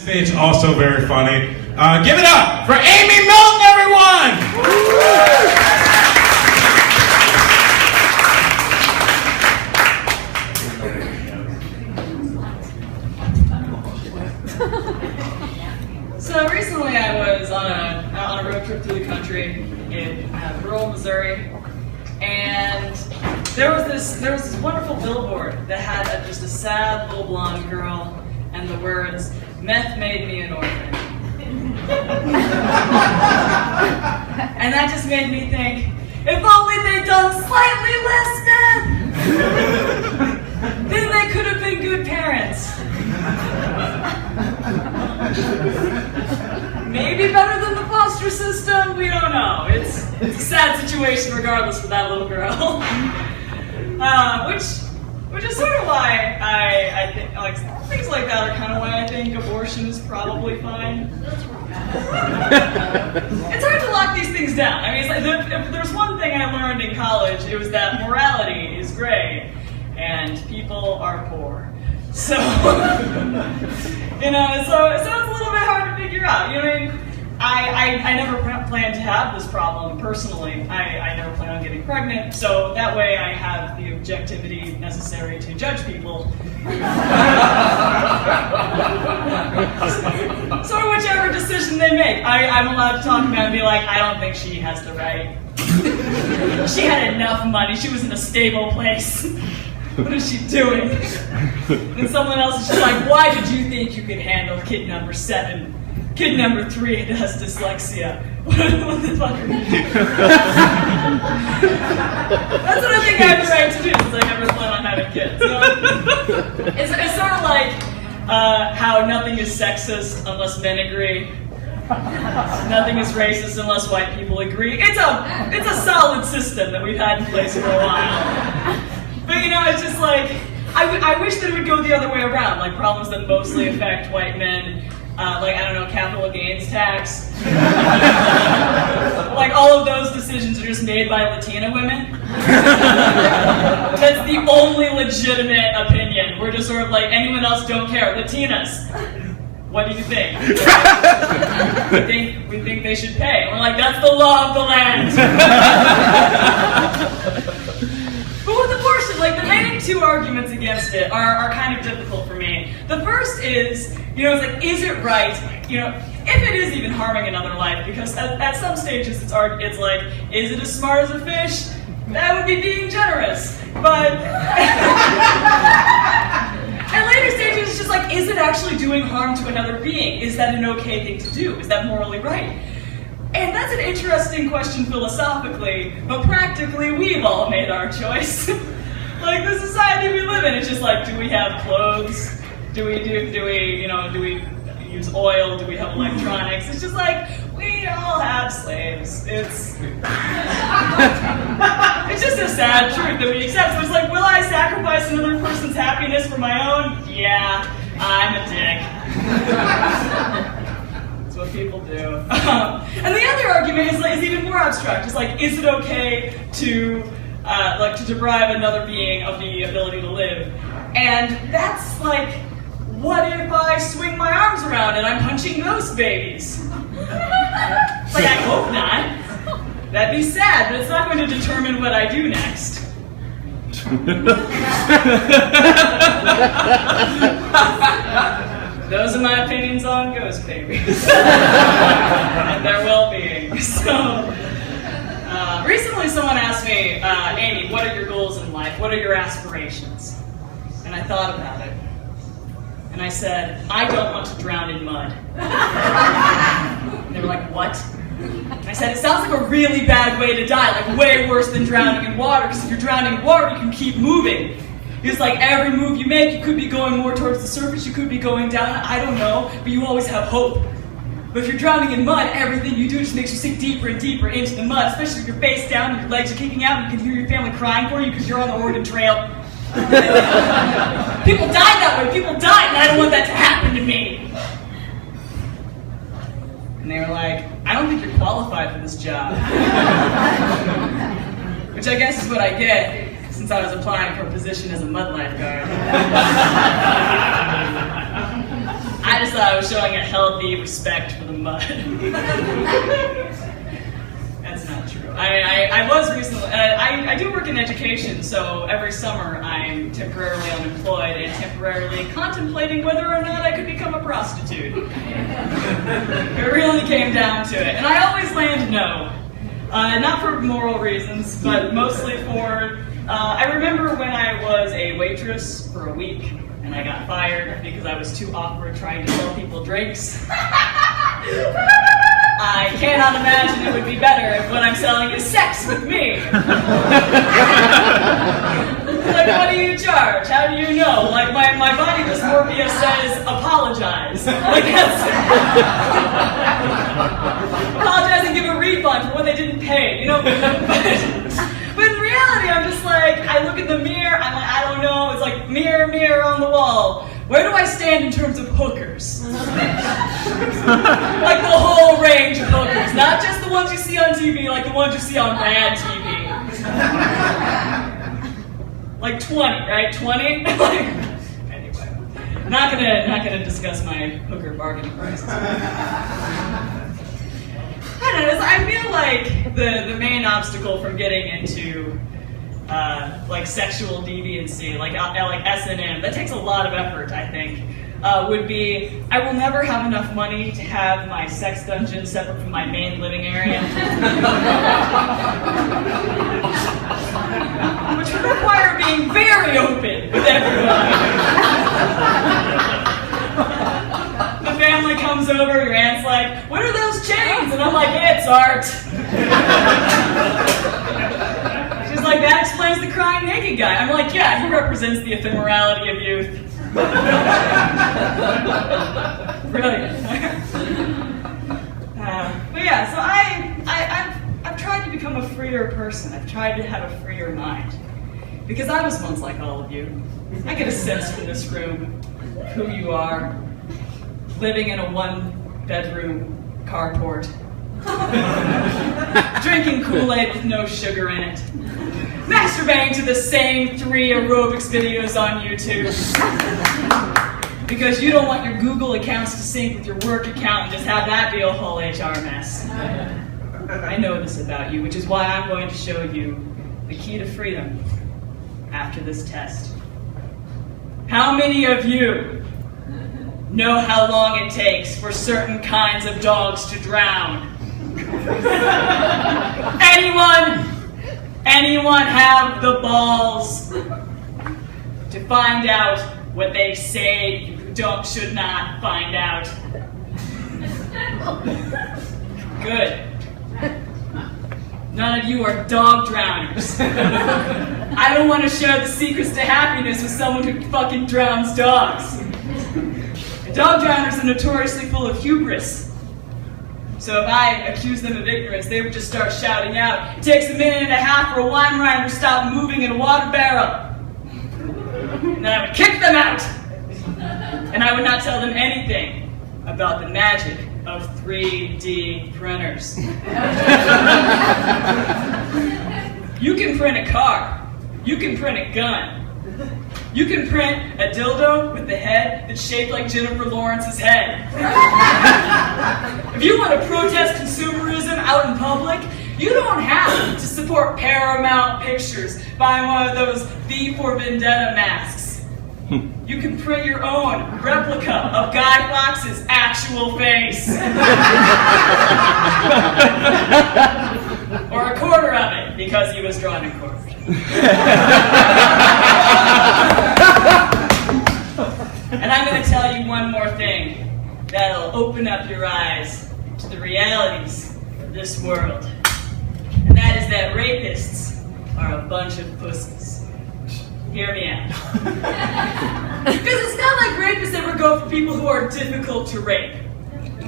Stage also very funny. Give it up for Amy Milton, everyone! So recently I was on a road trip through the country in rural Missouri, and there was this wonderful billboard that had just a sad little blonde girl and the words, "Meth made me an orphan." And that just made me think, if only they'd done slightly less meth, then they could have been good parents. Maybe better than the foster system, we don't know. It's a sad situation regardless for that little girl. Which is sort of why I think, like, things like that are kind of why I think abortion is probably fine. It's hard to lock these things down. I mean, it's like, if there's one thing I learned in college, it was that morality is gray and people are poor. So, you know, so it's a little bit hard to figure out. You know what I mean? I never planned to have this problem personally. I never planned on getting pregnant, so that way I have the objectivity necessary to judge people. So whichever decision they make, I'm allowed to talk about it and be like, I don't think she has the right. She had enough money, she was in a stable place. What is she doing? And someone else is just like, why did you think you could handle kid number 7? Kid number 3 has dyslexia. What the fuck are you doing? That's what I think I have the right to do, because I never plan on having kids. So, it's sort of like how nothing is sexist unless men agree. Nothing is racist unless white people agree. It's a solid system that we've had in place for a while. But you know, it's just like, I wish that it would go the other way around, like problems that mostly affect white men, like, I don't know, capital gains tax. Like, all of those decisions are just made by Latina women. That's the only legitimate opinion. We're just sort of like, anyone else don't care. Latinas, what do you think? we think they should pay. We're like, that's the law of the land. But with abortion, like, the main 2 arguments against it are kind of difficult for me. The first is, you know, it's like, is it right, you know, if it is even harming another life, because at some stages it's like, is it as smart as a fish? That would be being generous. But at later stages it's just like, is it actually doing harm to another being? Is that an okay thing to do? Is that morally right? And that's an interesting question philosophically, but practically we've all made our choice. Like, the society we live in, it's just like, do we have clothes? Do we use oil? Do we have electronics? It's just like, we all have slaves. It's just a sad truth that we accept. So it's like, will I sacrifice another person's happiness for my own? Yeah, I'm a dick. That's what people do. And the other argument is even more abstract. It's like, is it okay to deprive another being of the ability to live? And that's like, what if I swing my arms around and I'm punching those babies? It's like, I hope not. That'd be sad, but it's not going to determine what I do next. Those are my opinions on ghost babies. And their well-being. So, recently someone asked me, Amy, what are your goals in life? What are your aspirations? And I thought about it. And I said, I don't want to drown in mud. And they were like, what? And I said, it sounds like a really bad way to die, like way worse than drowning in water, because if you're drowning in water, you can keep moving. It's like every move you make, you could be going more towards the surface, you could be going down, I don't know, but you always have hope. But if you're drowning in mud, everything you do just makes you sink deeper and deeper into the mud, especially if you're face down and your legs are kicking out and you can hear your family crying for you because you're on the Oregon Trail. People die that way, people die, and I don't want that to happen to me. And they were like, I don't think you're qualified for this job. Which I guess is what I get since I was applying for a position as a mud lifeguard. I I just thought I was showing a healthy respect for the mud. That's not true. I was recently, I do work in education, so every summer I'm temporarily unemployed and temporarily contemplating whether or not I could become a prostitute. It really came down to it. And I always land no. Not for moral reasons, but mostly for, I remember when I was a waitress for a week, and I got fired because I was too awkward trying to sell people drinks. I cannot imagine it would be better if what I'm selling is sex with me. Like, what do you charge? How do you know? Like, my body dysmorphia says apologize. Like, that's... apologize and give a refund for what they didn't pay, you know? But in reality, I'm just like, I look in the mirror, I'm like, I don't know, it's like, mirror, mirror on the wall. Where do I stand in terms of hookers? Like the whole range of hookers, not just the ones you see on TV, like the ones you see on bad TV. Like 20, right? 20? Anyway, not gonna discuss my hooker bargaining prices. I don't know, I feel like the main obstacle from getting into like sexual deviancy, like S&M, that takes a lot of effort, I think, would be, I will never have enough money to have my sex dungeon separate from my main living area. Which would require being very open with everyone. The family comes over, your aunt's like, what are those chains? And I'm like, it's art. She's like, that explains the crying naked guy. I'm like, yeah, he represents the ephemerality of youth. Brilliant. But yeah, so I've tried to become a freer person. I've tried to have a freer mind. Because I was once like all of you. I get a sense from this room of who you are, living in a one-bedroom carport, drinking Kool-Aid with no sugar in it, masturbating to the same 3 aerobics videos on YouTube, because you don't want your Google accounts to sync with your work account and just have that be a whole HR mess. I know this about you, which is why I'm going to show you the key to freedom after this test. How many of you know how long it takes for certain kinds of dogs to drown? Anyone have the balls to find out what they say you should not find out? Good. None of you are dog drowners. I don't want to share the secrets to happiness with someone who fucking drowns dogs. Dog drowners are notoriously full of hubris. So if I accuse them of ignorance, they would just start shouting out, it takes 1.5 minutes for a wine rider to stop moving in a water barrel. And then I would kick them out. And I would not tell them anything about the magic of 3D printers. You can print a car. You can print a gun. You can print a dildo with the head that's shaped like Jennifer Lawrence's head. If you want to protest consumerism out in public, you don't have to support Paramount Pictures buying one of those V for Vendetta masks. You can print your own replica of Guy Fawkes' actual face. Or a quarter of it, because he was drawn in quarters. And I'm going to tell you one more thing that'll open up your eyes to the realities of this world. And that is that rapists are a bunch of pussies. Hear me out. Because it's not like rapists ever go for people who are difficult to rape.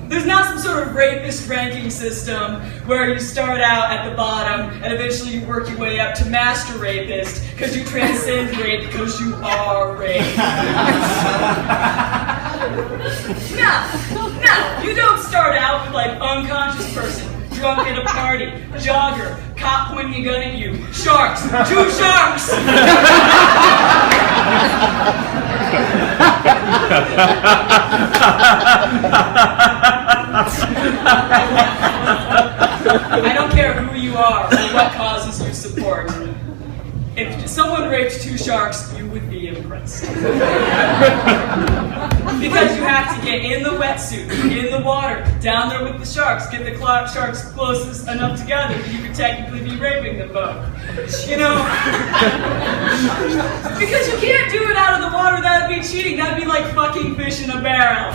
There's not some sort of rapist ranking system where you start out at the bottom and eventually you work your way up to master rapist because you transcend rape because you are raped. No, you don't start out with like unconscious person, drunk at a party, jogger, cop pointing a gun at you, sharks, 2 sharks! I don't care who you are or what causes you support. If someone raped 2 sharks, you would be impressed. Because you have to get in the wetsuit, in the water, down there with the sharks, get the sharks closest enough together that you could technically be raping them both. You know? Because you can't do it out of the water, that'd be cheating. That'd be like fucking fish in a barrel.